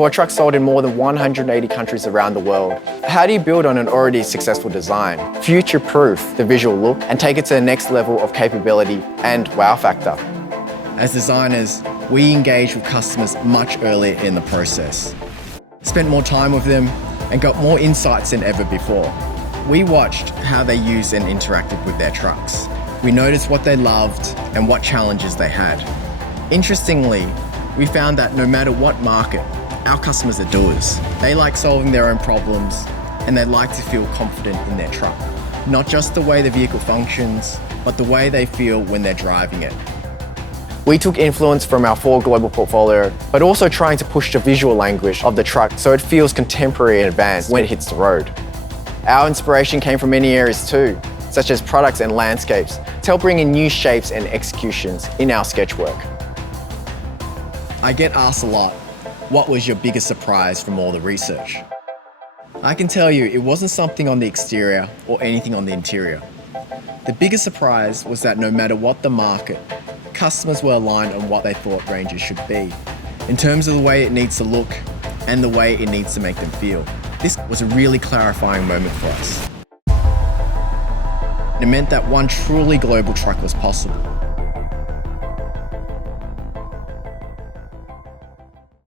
for a truck sold in more than 180 countries around the world. How do you build on an already successful design, future-proof the visual look, and take it to the next level of capability and wow factor? As designers, we engaged with customers much earlier in the process, spent more time with them, and got more insights than ever before. We watched how they used and interacted with their trucks. We noticed what they loved and what challenges they had. Interestingly, we found that no matter what market, our customers are doers. They like solving their own problems, and they like to feel confident in their truck. Not just the way the vehicle functions, but the way they feel when they're driving it. We took influence from our 4 global portfolio, but also trying to push the visual language of the truck so it feels contemporary and advanced when it hits the road. Our inspiration came from many areas too, such as products and landscapes, to help bring in new shapes and executions in our sketch work. I get asked a lot, what was your biggest surprise from all the research? I can tell you it wasn't something on the exterior or anything on the interior. The biggest surprise was that no matter what the market, customers were aligned on what they thought Rangers should be, in terms of the way it needs to look and the way it needs to make them feel. This was a really clarifying moment for us. It meant that one truly global truck was possible.